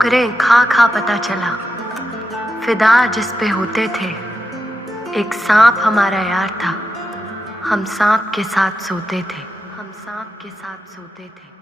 ठोकरें खा खा पता चला, फिदा जिस पे होते थे। एक सांप हमारा यार था, हम सांप के साथ सोते थे, हम सांप के साथ सोते थे।